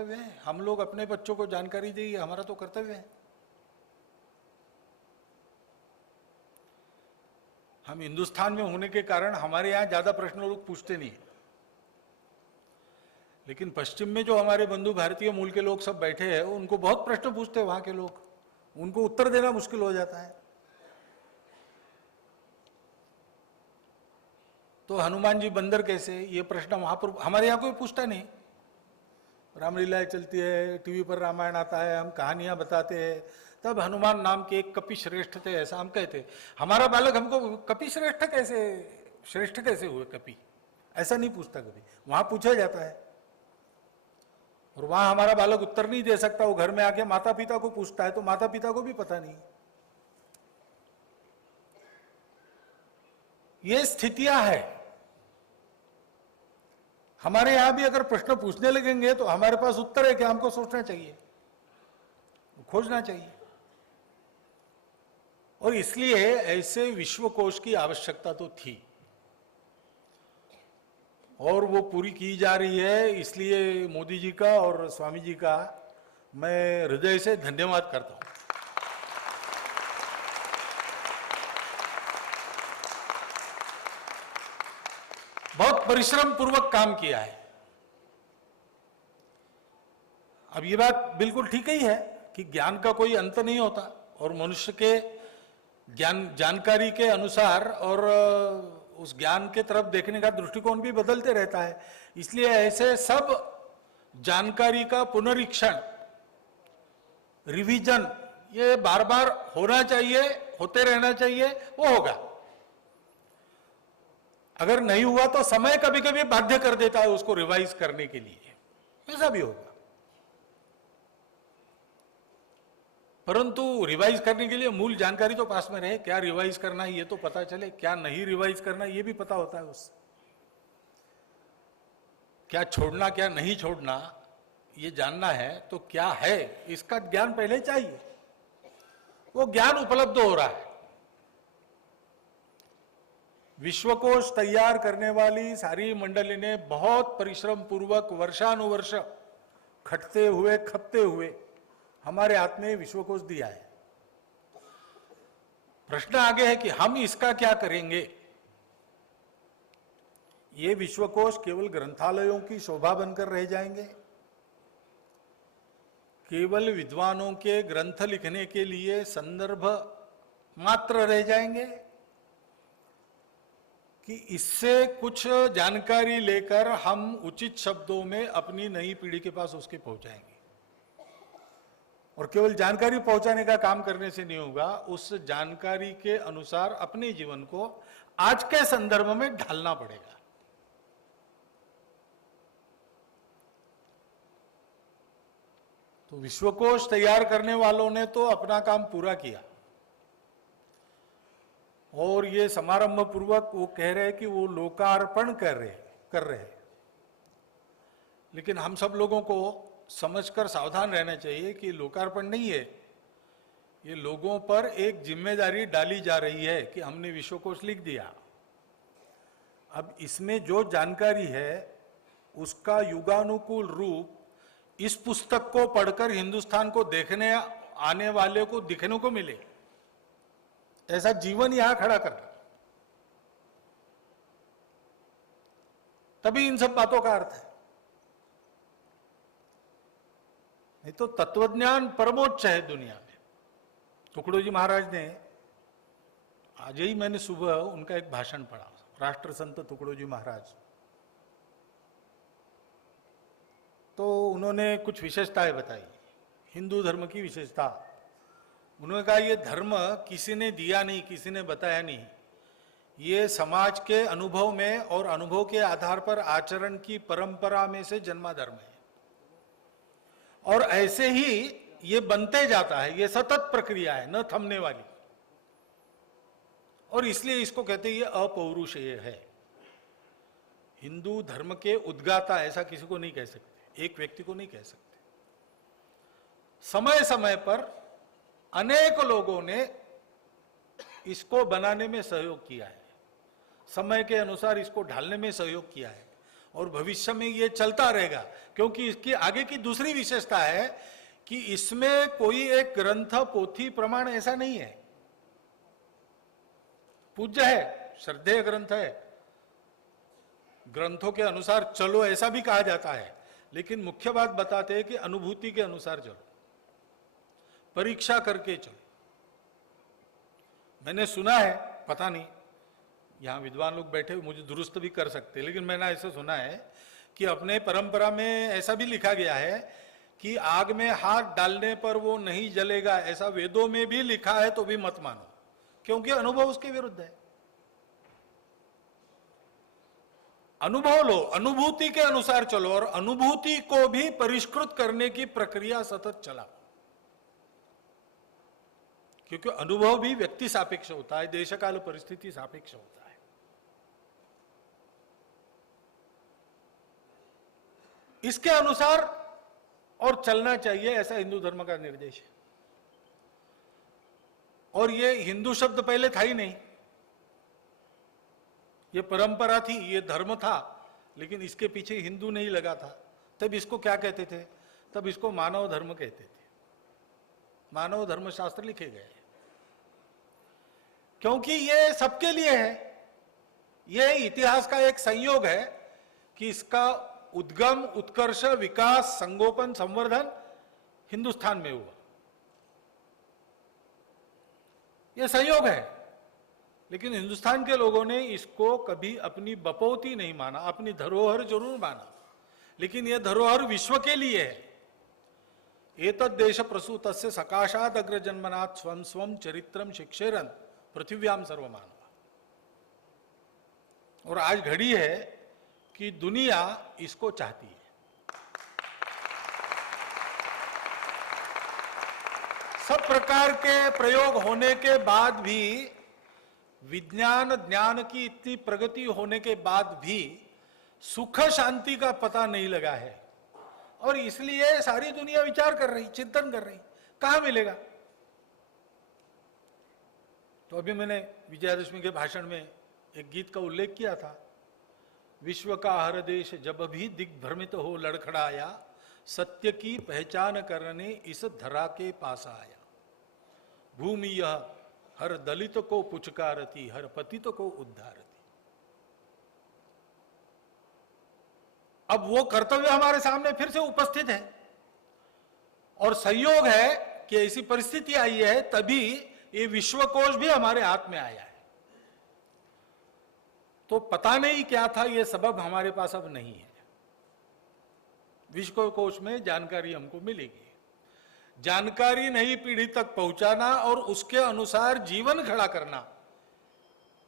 कर्तव्य है। हम लोग अपने बच्चों को जानकारी दें, हमारा तो कर्तव्य है। हम हिंदुस्तान में होने के कारण हमारे यहां ज्यादा प्रश्न लोग पूछते नहीं, लेकिन पश्चिम में जो हमारे बंधु भारतीय मूल के लोग सब बैठे हैं, उनको बहुत प्रश्न पूछते हैं वहां के लोग, उनको उत्तर देना मुश्किल हो जाता है। तो हनुमान जी बंदर कैसे, ये प्रश्न वहां पर हमारे यहां कोई पूछता नहीं। रामलीलाएं चलती है, टीवी पर रामायण आता है, हम कहानियां बताते हैं, तब हनुमान नाम के एक कपि श्रेष्ठ थे ऐसा हम कहते। हमारा बालक हमको कपि श्रेष्ठ कैसे हुए कपि, ऐसा नहीं पूछता कभी, वहां पूछा जाता है। और वहां हमारा बालक उत्तर नहीं दे सकता, वो घर में आके माता पिता को पूछता है, तो माता पिता को भी पता नहीं। ये स्थितियां है। हमारे यहां भी अगर प्रश्न पूछने लगेंगे तो हमारे पास उत्तर है कि हमको सोचना चाहिए, खोजना चाहिए। और इसलिए ऐसे विश्वकोश की आवश्यकता तो थी और वो पूरी की जा रही है। इसलिए मोदी जी का और स्वामी जी का मैं हृदय से धन्यवाद करता हूं। बहुत परिश्रम पूर्वक काम किया है। अब ये बात बिल्कुल ठीक ही है कि ज्ञान का कोई अंत नहीं होता और मनुष्य के जानकारी के अनुसार और उस ज्ञान के तरफ देखने का दृष्टिकोण भी बदलते रहता है। इसलिए ऐसे सब जानकारी का पुनरीक्षण, रिवीजन, ये बार बार होना चाहिए, होते रहना चाहिए, वो होगा। अगर नहीं हुआ तो समय कभी कभी बाध्य कर देता है उसको रिवाइज करने के लिए, ऐसा भी होगा। परंतु रिवाइज करने के लिए मूल जानकारी तो पास में रहे, क्या रिवाइज करना है ये तो पता चले, क्या नहीं रिवाइज करना ये भी पता होता है उससे, क्या छोड़ना क्या नहीं छोड़ना ये जानना है, तो क्या है इसका ज्ञान पहले चाहिए। वो ज्ञान उपलब्ध हो रहा है। विश्वकोश तैयार करने वाली सारी मंडली ने बहुत परिश्रम पूर्वक वर्षानुवर्ष खटते हुए खपते हुए हमारे हाथ में विश्वकोश दिया है। प्रश्न आगे है कि हम इसका क्या करेंगे। ये विश्वकोश केवल ग्रंथालयों की शोभा बनकर रह जाएंगे, केवल विद्वानों के ग्रंथ लिखने के लिए संदर्भ मात्र रह जाएंगे, कि इससे कुछ जानकारी लेकर हम उचित शब्दों में अपनी नई पीढ़ी के पास उसके पहुंचाएंगे। और केवल जानकारी पहुंचाने का काम करने से नहीं होगा, उस जानकारी के अनुसार अपने जीवन को आज के संदर्भ में ढालना पड़ेगा। तो विश्वकोश तैयार करने वालों ने तो अपना काम पूरा किया और ये समारंभ पूर्वक वो कह रहे हैं कि वो लोकार्पण कर रहे हैं। लेकिन हम सब लोगों को समझकर सावधान रहना चाहिए कि लोकार्पण नहीं है, ये लोगों पर एक जिम्मेदारी डाली जा रही है कि हमने विश्वकोश लिख दिया। अब इसमें जो जानकारी है उसका युगानुकूल रूप इस पुस्तक को पढ़कर हिंदुस्तान को देखने आने वाले को दिखने को मिले, ऐसा जीवन यहां खड़ा करना, तभी इन सब बातों का अर्थ है। नहीं तो तत्वज्ञान परमोच्च है दुनिया में। टुकड़ो जी महाराज ने, आज ही मैंने सुबह उनका एक भाषण पढ़ा, राष्ट्र संत टुकड़ो जी महाराज, तो उन्होंने कुछ विशेषताएं बताई, हिंदू धर्म की विशेषता। उन्होंने कहा ये धर्म किसी ने दिया नहीं, किसी ने बताया नहीं, ये समाज के अनुभव में और अनुभव के आधार पर आचरण की परंपरा में से जन्मा धर्म है और ऐसे ही ये बनते जाता है। ये सतत प्रक्रिया है, न थमने वाली, और इसलिए इसको कहते हैं ये अपौरुषेय है। हिंदू धर्म के उद्गाता ऐसा किसी को नहीं कह सकते, एक व्यक्ति को नहीं कह सकते। समय समय पर अनेक लोगों ने इसको बनाने में सहयोग किया है, समय के अनुसार इसको ढालने में सहयोग किया है, और भविष्य में ये चलता रहेगा, क्योंकि इसकी आगे की दूसरी विशेषता है कि इसमें कोई एक ग्रंथ, पोथी, प्रमाण ऐसा नहीं है। पूज्य है, श्रद्धेय ग्रंथ है, ग्रंथों के अनुसार चलो ऐसा भी कहा जाता है, लेकिन मुख्य बात बताते हैं कि अनुभूति के अनुसार चलो, परीक्षा करके चलो। मैंने सुना है, पता नहीं यहां विद्वान लोग बैठे मुझे दुरुस्त भी कर सकते, लेकिन मैंने ऐसा सुना है कि अपने परंपरा में ऐसा भी लिखा गया है कि आग में हाथ डालने पर वो नहीं जलेगा, ऐसा वेदों में भी लिखा है, तो भी मत मानो, क्योंकि अनुभव उसके विरुद्ध है। अनुभव लो, अनुभूति के अनुसार चलो, और अनुभूति को भी परिष्कृत करने की प्रक्रिया सतत चलाओ, क्योंकि अनुभव भी व्यक्ति सापेक्ष होता है, देशकाल परिस्थिति सापेक्ष होता है। इसके अनुसार और चलना चाहिए, ऐसा हिंदू धर्म का निर्देश है। और ये हिंदू शब्द पहले था ही नहीं, ये परंपरा थी, ये धर्म था, लेकिन इसके पीछे हिंदू नहीं लगा था। तब इसको क्या कहते थे? तब इसको मानव धर्म कहते थे। मानव धर्म शास्त्र लिखे गए, क्योंकि ये सबके लिए है। ये इतिहास का एक संयोग है कि इसका उद्गम, उत्कर्ष, विकास, संगोपन, संवर्धन हिंदुस्तान में हुआ। यह संयोग है, लेकिन हिंदुस्तान के लोगों ने इसको कभी अपनी बपौती नहीं माना, अपनी धरोहर जरूर माना, लेकिन यह धरोहर विश्व के लिए है। एतद् देश प्रसूतस्य सकाशात् अग्रजन्मनात् स्वं स्वं चरित्रम शिक्षेरन् पृथिव्याम सर्वमानव। और आज घड़ी है कि दुनिया इसको चाहती है। सब प्रकार के प्रयोग होने के बाद भी, विज्ञान ज्ञान की इतनी प्रगति होने के बाद भी सुख शांति का पता नहीं लगा है, और इसलिए सारी दुनिया विचार कर रही, चिंतन कर रही, कहां मिलेगा। तो अभी मैंने विजयादशमी के भाषण में एक गीत का उल्लेख किया था, विश्व का हर देश जब भी दिग्भ्रमित हो लड़खड़ाया, सत्य की पहचान करने इस धरा के पास आया। भूमि यह हर दलित को पुचकारती, हर पतित को उद्धारती। अब वो कर्तव्य हमारे सामने फिर से उपस्थित है, और संयोग है कि ऐसी परिस्थिति आई है, तभी ये विश्वकोश भी हमारे हाथ में आया है। तो पता नहीं क्या था, ये सबब हमारे पास अब नहीं है। विश्वकोश में जानकारी हमको मिलेगी, जानकारी नई पीढ़ी तक पहुंचाना और उसके अनुसार जीवन खड़ा करना,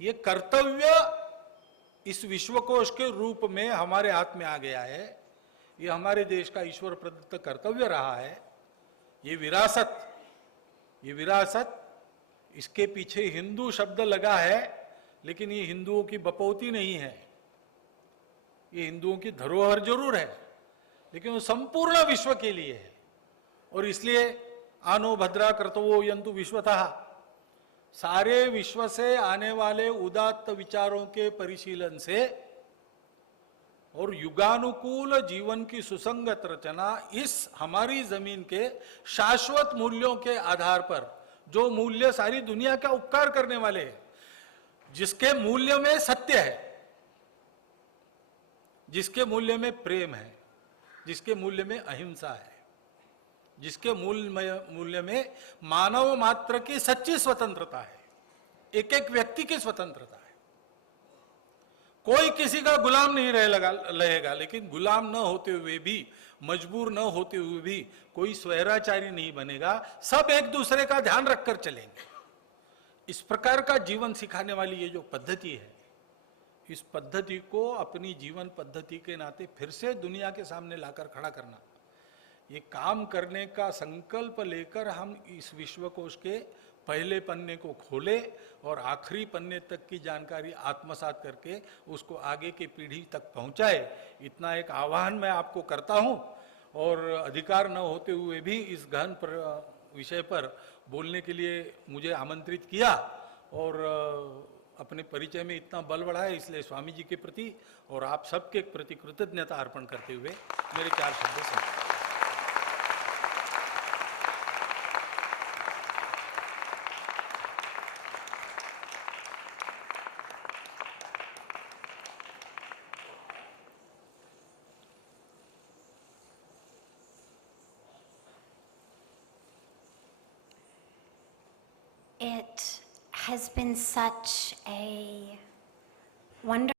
ये कर्तव्य इस विश्वकोश के रूप में हमारे हाथ में आ गया है। ये हमारे देश का ईश्वर प्रदत्त कर्तव्य रहा है। ये विरासत, इसके पीछे हिंदू शब्द लगा है, लेकिन ये हिंदुओं की बपौती नहीं है, ये हिंदुओं की धरोहर जरूर है, लेकिन वो संपूर्ण विश्व के लिए है। और इसलिए आनो भद्रा कर्तव्यो यंतु विश्वतः, सारे विश्व से आने वाले उदात्त विचारों के परिशीलन से और युगानुकूल जीवन की सुसंगत रचना, इस हमारी जमीन के शाश्वत मूल्यों के आधार पर, जो मूल्य सारी दुनिया का उपकार करने वाले हैं, जिसके मूल्य में सत्य है, जिसके मूल्य में प्रेम है, जिसके मूल्य में अहिंसा है, जिसके मूल्य में मानव मात्र की सच्ची स्वतंत्रता है, एक एक व्यक्ति की स्वतंत्रता है। कोई किसी का गुलाम नहीं रहेगा, लेकिन गुलाम न होते हुए भी, मजबूर न होते हुए भी कोई स्वैराचारी नहीं बनेगा। सब एक दूसरे का ध्यान रखकर चलेंगे। इस प्रकार का जीवन सिखाने वाली ये जो पद्धति है, इस पद्धति को अपनी जीवन पद्धति के नाते फिर से दुनिया के सामने लाकर खड़ा करना, ये काम करने का संकल्प लेकर हम इस विश्वकोश के पहले पन्ने को खोले और आखिरी पन्ने तक की जानकारी आत्मसात करके उसको आगे की पीढ़ी तक पहुंचाए, इतना एक आह्वान मैं आपको करता हूं। और अधिकार न होते हुए भी इस गहन विषय पर बोलने के लिए मुझे आमंत्रित किया, और अपने परिचय में इतना बल बढ़ाया, इसलिए स्वामी जी के प्रति और आप सबके प्रति कृतज्ञता अर्पण करते हुए मेरे 4 शब्द समाप्त। It has been such a wonderful